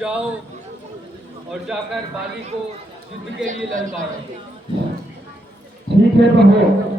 जाओ और जाकर बाली को युद्ध के लिए ललकारो। ठीक है प्रभु।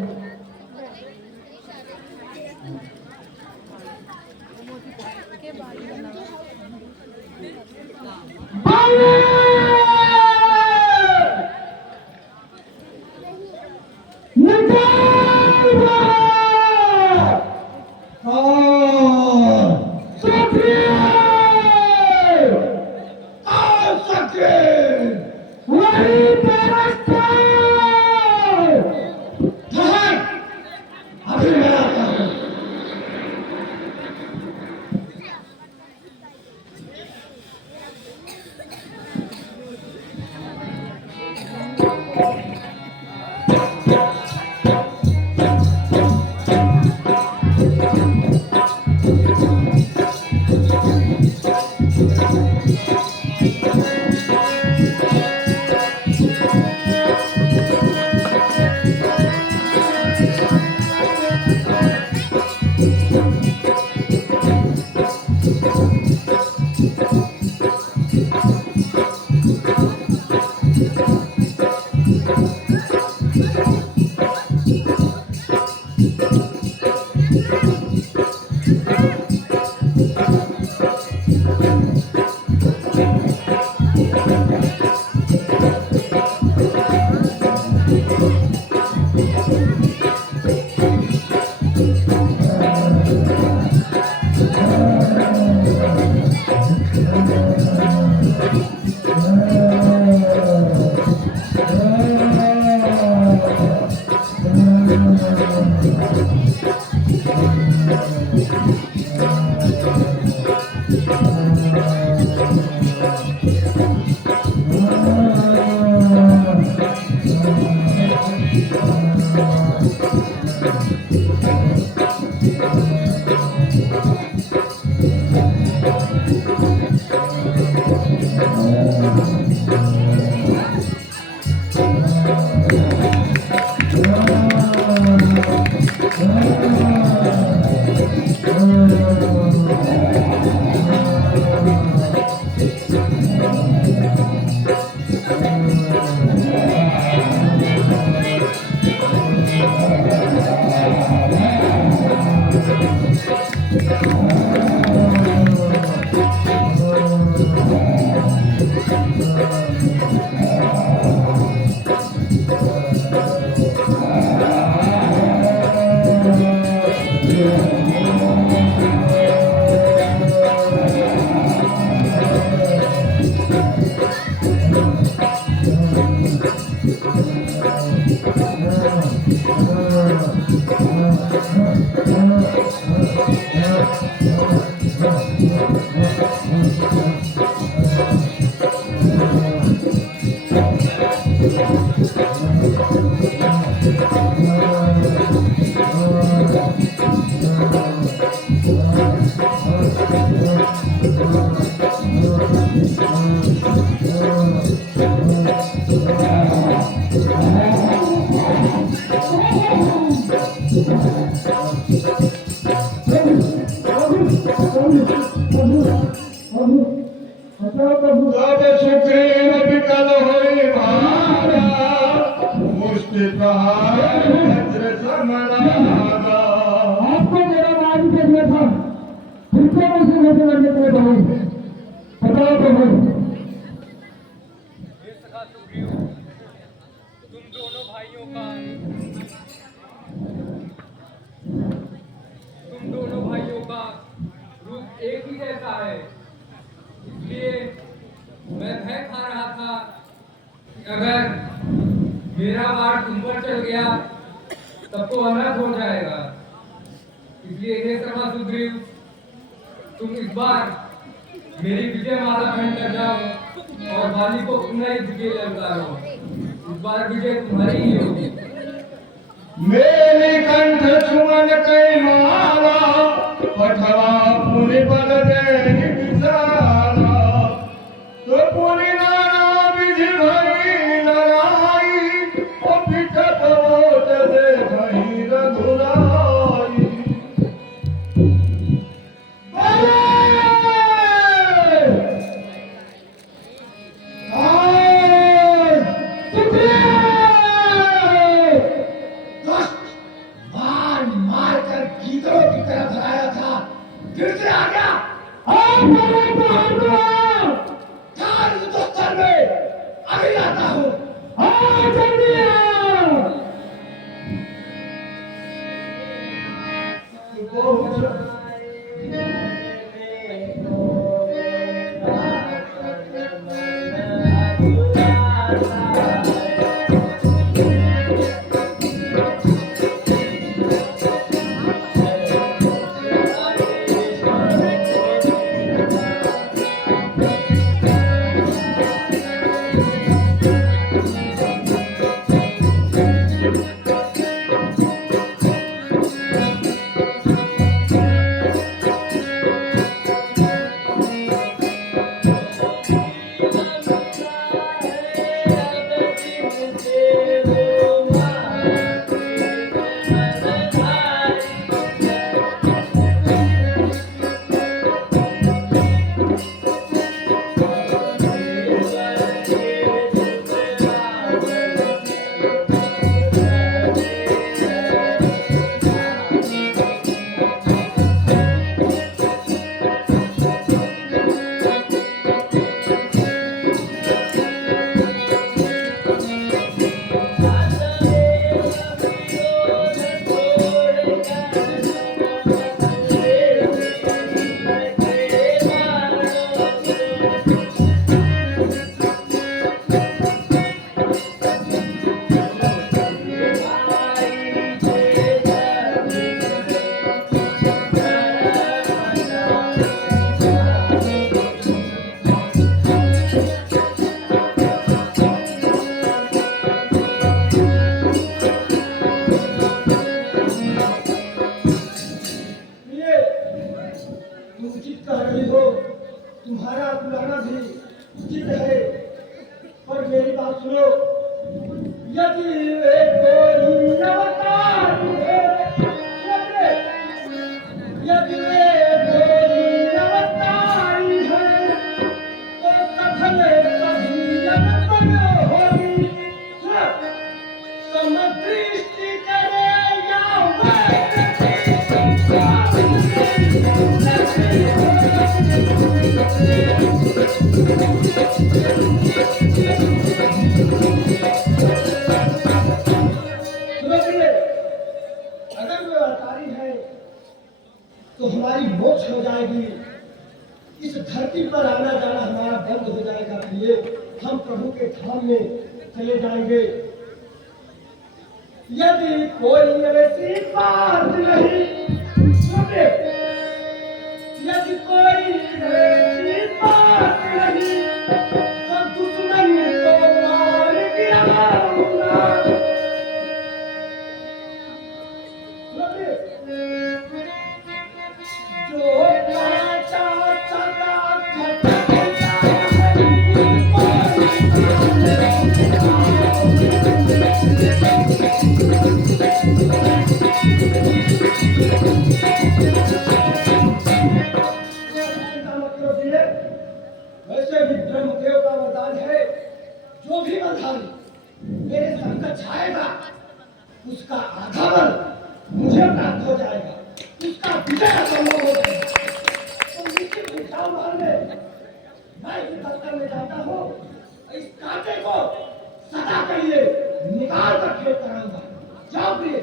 कीकरों की तरह भराया था, फिर से आ गया। थार हिंदुस्तान में अभी आता हूँ। तुम्हारा बुलाना भी उचित है, पर मेरी बात सुनो। यदि वे कोई अवतार है, यदि वे कोई अवतार है, तो कथन कभी अनपढ़ होगी। समदृष्टि करे या अगर वो अवतारी है तो हमारी मोक्ष हो जाएगी। इस धरती पर आना जाना हमारा बंद हो जाएगा। इसलिए हम प्रभु के धाम में चले जाएंगे। यदि कोई ऐसी बात नहीं, यदि कोई ऐसी बात नहीं, तो दुश्मन को मार गिराऊंगा। जो कांटा सदा खटकता वैसे भी ब्रह्मदेव का वरदान है, जो भी बंधारी मेरे संकट छाएगा उसका आधा बल मुझे प्राप्त हो जाएगा, उसका विजय संभव हो जाएगा। तो निश्चित भिक्षा मारने मैं इस दफ्तर में जाता हूँ। इस कांटे को सदा के लिए निकाल कर खेल कराऊंगा। जाओ प्रिय,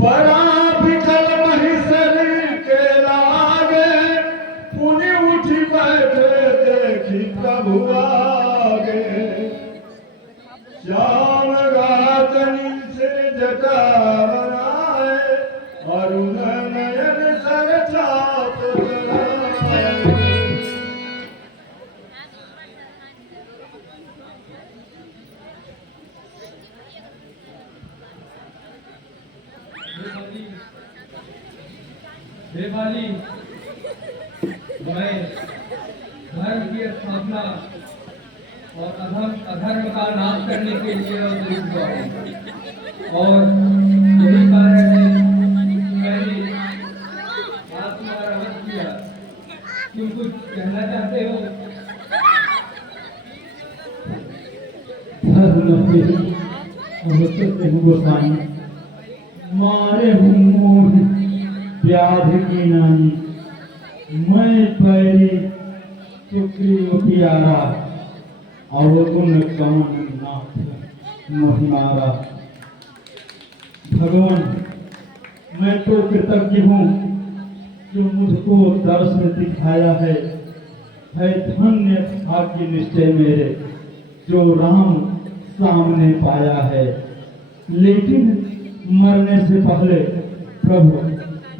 बड़ा बिखल महिषर के लागे, पुनि उठी बैठे देखी प्रभु आगे। श्याम गातनी से जटा बनाए, अरुण नयन सर छाप बनाए। हे बाली, मैं धर्म की स्थापना और अधर्म का नाश करने के लिए अवतरित हुआ हूँ। और यही कारण है कि मैंने आज तुम्हारा वध किया। तुम कुछ कहना चाहते हो? गोसाई मारे हूँ मोह व्याध की नानी, मैं पैरी सुग्रीव प्यारा, अवगुण कमन नाथ मोहिमारा। भगवान, मैं तो कृतज्ञ हूँ जो मुझको दर्शन दिखाया है धन्य भाग्य निश्चय मेरे जो राम सामने पाया है। लेकिन मरने से पहले प्रभु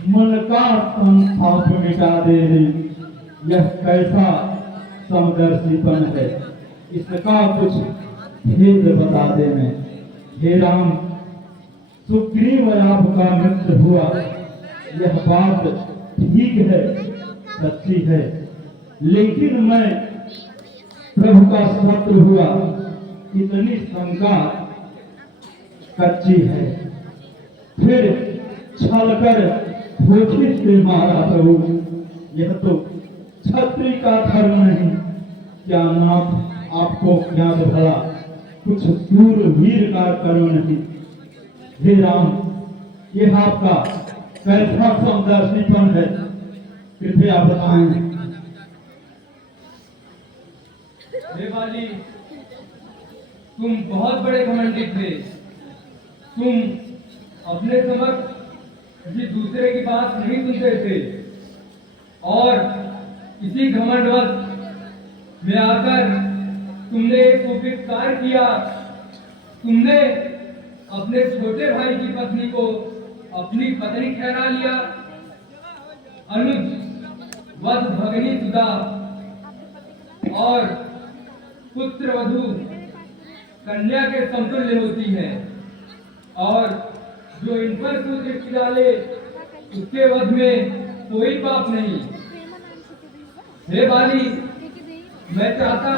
मन का संताप मिटा दे रे, यह कैसा समदर्शीपन है, इसका कुछ भेद बता देने। हे राम, सुग्रीव आपका मित्र हुआ, यह बात ठीक है, सच्ची है, लेकिन मैं प्रभु का शत्रु हुआ, इतनी शंका कच्ची है। फिर छलकर धोखे से मारा प्रभु, यह तो क्षत्रिय का धर्म नहीं। क्या नाथ आपको ज्ञात भला, कुछ सूरवीर का करो नहीं। हे राम, यह आपका कैसा समदर्शीपन है, कृपया बताएं। हे बाली, तुम बहुत बड़े घमंडी थे। तुम अपने समक्ष किसी दूसरे की बात नहीं सुनते थे और इसी घमंडवश में आकर तुमने एक कुपित कार्य किया। तुमने अपने छोटे भाई की पत्नी को अपनी पत्नी ठहरा लिया। अनुज वध भगनी सुधा और पुत्र वधू कन्या के समतुल्य होती है, और जो इन पर कुदृष्टि डाले उसके वध में कोई पाप नहीं। हे बाली, मैं चाहता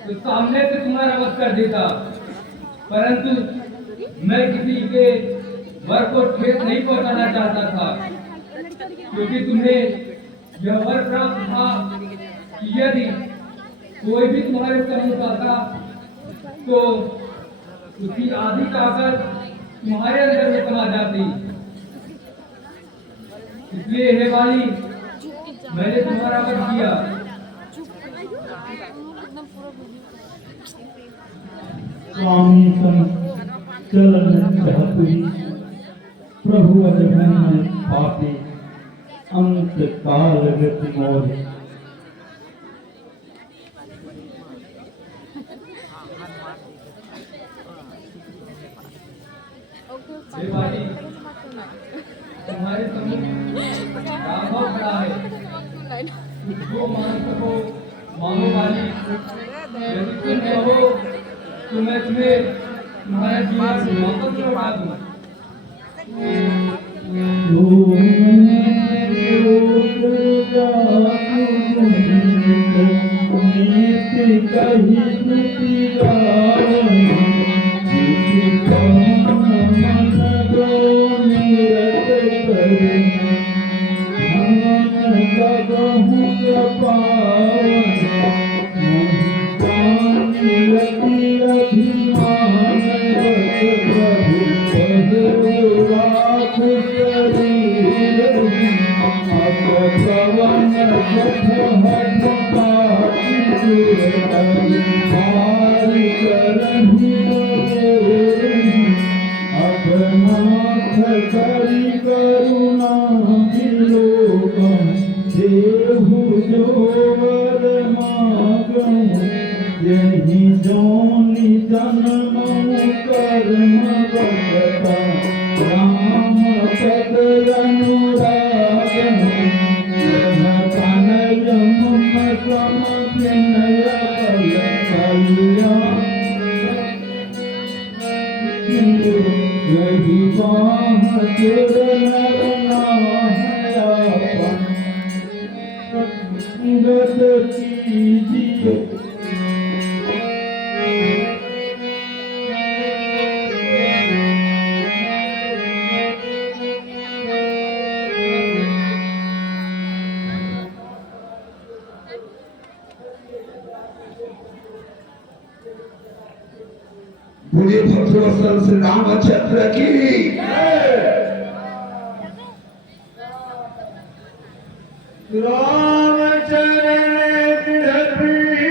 तो सामने से तुम्हारा वध कर देता, परंतु मैं किसी के वर को ठेस नहीं पहुंचाना चाहता था, क्योंकि तुम्हें यह वर प्राप्त था कि यदि कोई भी तुम्हारे सम्मुख आता तो उसकी आधी ताकत तुम्हारे अंदर में समा जाती। इसलिए हे बाली, मैंने तुम्हारा वध किया। स्वामी सन चलन चाहती, प्रभु अजहन में पापी, अंत काल गति मोर। हे बाली, तुम्हारे सम्मुख राघव खड़ा है, जो मान सको मानो बाली। यदि तुम कहो तो मैं तुम्हें तुम्हारा जीवन वापस लौटा दूं। Hare के नया कलिया किंतु वही बाह जोड़ नरना है गत कीजिए बोले भक्तवत्सल श्री रामचंद्र की राम